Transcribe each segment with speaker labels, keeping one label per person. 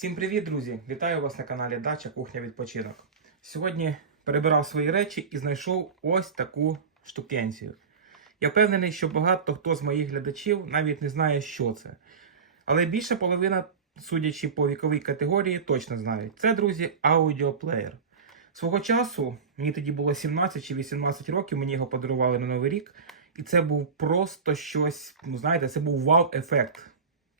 Speaker 1: Всім привіт, друзі! Вітаю вас на каналі Дача Кухня Відпочинок. Сьогодні перебирав свої речі і знайшов ось таку штукенцію. Я впевнений, що багато хто з моїх глядачів навіть не знає, що це. Але більша половина, судячи по віковій категорії, точно знають. Це, друзі, аудіоплеєр. Свого часу, мені тоді було 17 чи 18 років, мені його подарували на Новий рік. І це був просто щось, ну знаєте, це був вау-ефект.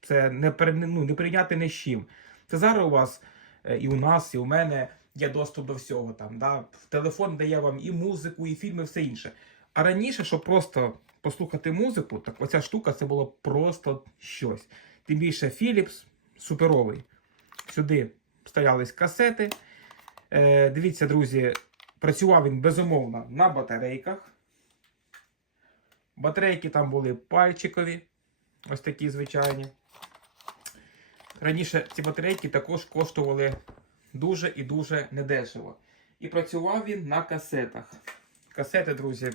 Speaker 1: Це не, ну, не порівняти ні з чим. Це зараз у вас е, і у нас, і у мене є доступ до всього. Там, да? Телефон дає вам і музику, і фільми, все інше. А раніше, щоб просто послухати музику, так оця штука це було просто щось. Тим більше Philips суперовий. Сюди вставлялись касети. Е, дивіться, друзі, працював він безумовно на батарейках. Батарейки там були пальчикові, ось такі звичайні. Раніше ці батарейки також коштували дуже і дуже недешево. І працював він на касетах. Касети, друзі,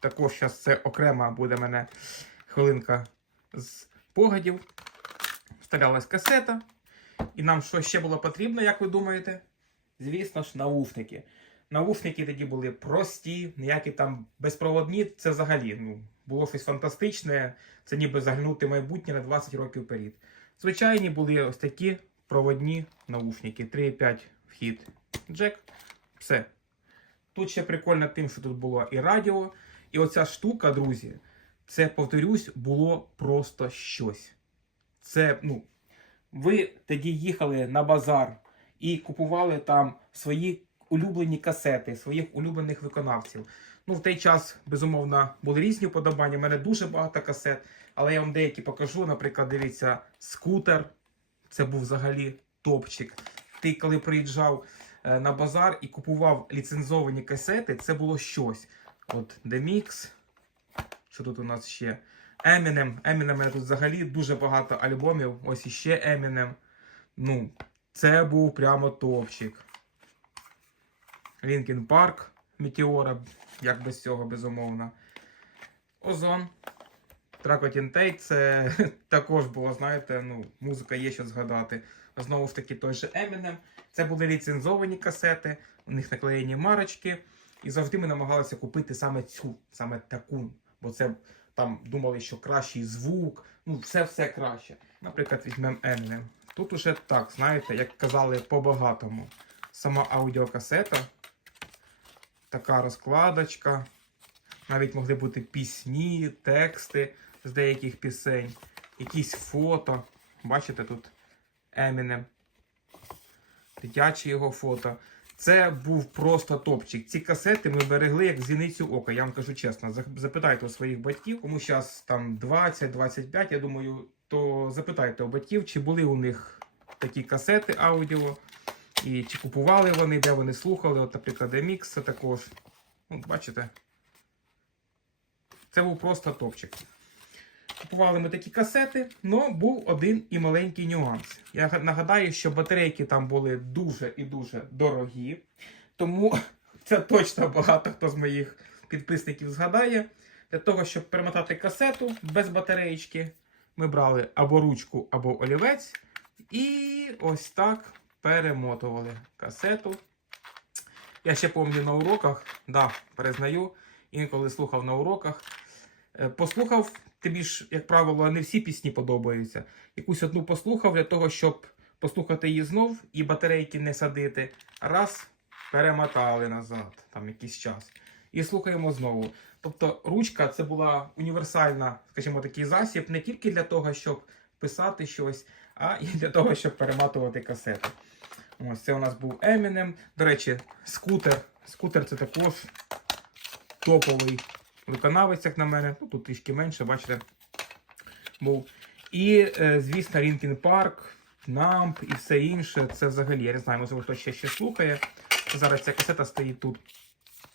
Speaker 1: також зараз це окрема буде мене хвилинка з погадів. Вставлялась касета. І нам що ще було потрібно, як ви думаєте? Звісно ж, наушники. Наушники тоді були прості, ніякі там безпроводні. Це взагалі ну, було щось фантастичне. Це ніби заглянути майбутнє на 20 років вперед. Звичайні були ось такі проводні наушники. 3,5 вхід джек. Все. Тут ще прикольно тим, що тут було і радіо. І оця штука, друзі, це, повторюсь, було просто щось. Це, ну, ви тоді їхали на базар і купували там свої улюблені касети, своїх улюблених виконавців. Ну, в той час, безумовно, були різні вподобання. У мене дуже багато касет, але я вам деякі покажу. Наприклад, дивіться, скутер. Це був взагалі топчик. Ти, коли приїжджав е, на базар і купував ліцензовані касети, це було щось. От Demix. Що тут у нас ще? Eminem. Eminem, мене тут взагалі дуже багато альбомів. Ось іще Eminem. Ну, це був прямо топчик. Linkin Park, Meteora, як без цього, безумовно. Озон. Тракотін Тейт, це також було, знаєте, ну, музика є що згадати. Знову ж таки, той же Eminem. Це були ліцензовані касети, у них наклеєні марочки. І завжди ми намагалися купити саме цю, саме таку. Бо це там думали, що кращий звук, ну все-все краще. Наприклад, візьмемо Eminem. Тут уже так, знаєте, як казали по-багатому. Сама аудіокасета, така розкладочка. Навіть могли бути пісні, тексти з деяких пісень, якісь фото. Бачите тут Eminem. Дитячі його фото. Це був просто топчик. Ці касети ми берегли як зіницю ока. Я вам кажу чесно. Запитайте у своїх батьків, кому зараз там 20-25, я думаю, то запитайте у батьків, чи були у них такі касети аудіо, і чи купували вони, де вони слухали. От, наприклад, MX також. От, бачите. Це був просто топчик. Купували ми такі касети, але був один і маленький нюанс. Я нагадаю, що батарейки там були дуже і дуже дорогі. Тому це точно багато хто з моїх підписників згадає. Для того, щоб перемотати касету без батареїчки, ми брали або ручку, або олівець. І ось так перемотували касету. Я ще пам'ятаю на уроках, да, признаю, інколи слухав на уроках. Е, Послухав, тобі ж, як правило, не всі пісні подобаються. Якусь одну послухав для того, щоб послухати її знов і батарейки не садити. Раз, перемотали назад, там якийсь час. І слухаємо знову. Тобто ручка це була універсальна, скажімо, такий засіб не тільки для того, щоб писати щось, а і для того, щоб перематувати касети. Ось це у нас був Eminem. До речі, скутер. Скутер це також топовий виконавець, як на мене. Ну, тут трішки менше, бачите, був. І, е, звісно, Linkin Park, Numb і все інше. Це взагалі, я не знаю, можливо, хто ще ще слухає. Зараз ця касета стоїть тут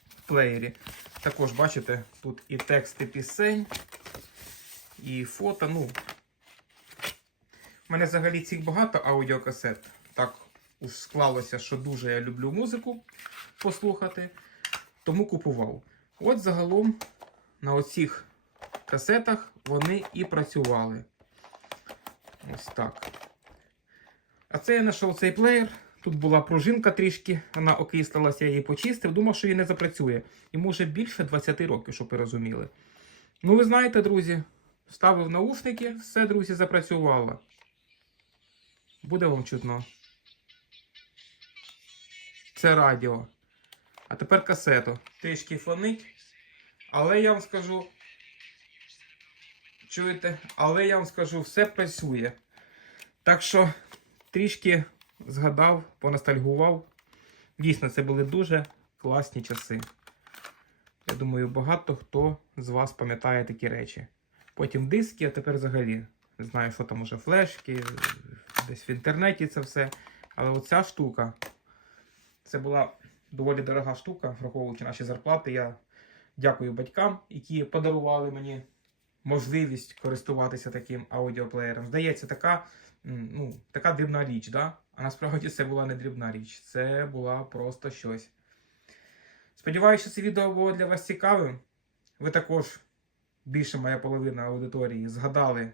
Speaker 1: в плеєрі. Також бачите, тут і тексти пісень, і фото. Ну, у мене взагалі цих багато аудіокасет. Так уж склалося, що дуже я люблю музику послухати, тому купував. От загалом на оцих касетах вони і працювали. Ось так. А це я знайшов цей плеєр. Тут була пружинка трішки, вона окислилася, я її почистив. Думав, що її не запрацює. Йому вже більше 20 років, щоб ви розуміли. Ну, ви знаєте, друзі, вставив наушники, все, друзі, запрацювало. Буде вам чутно. Це радіо. А тепер касету. Трішки фонить. Але я вам скажу. Чуєте? Але я вам скажу, все працює. Так що трішки згадав, поностальгував. Дійсно, це були дуже класні часи. Я думаю, багато хто з вас пам'ятає такі речі. Потім диски, а тепер взагалі. Знаю, що там уже флешки, десь в інтернеті це все. Але оця штука, це була доволі дорога штука, враховуючи наші зарплати. Я дякую батькам, які подарували мені можливість користуватися таким аудіоплеєром. Здається, така, ну, така дрібна річ, да? а насправді це була не дрібна річ, це була просто щось. Сподіваюся, що це відео було для вас цікавим. Ви також, більше моя половина аудиторії, згадали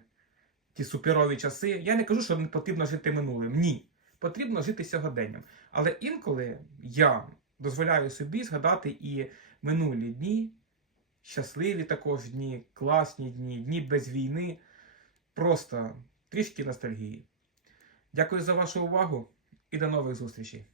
Speaker 1: ті суперові часи. Я не кажу, що не потрібно жити минулим. Ні. Потрібно жити сьогоденням. Але інколи я дозволяю собі згадати і минулі дні, щасливі також дні, класні дні, дні без війни. Просто трішки ностальгії. Дякую за вашу увагу і до нових зустрічей.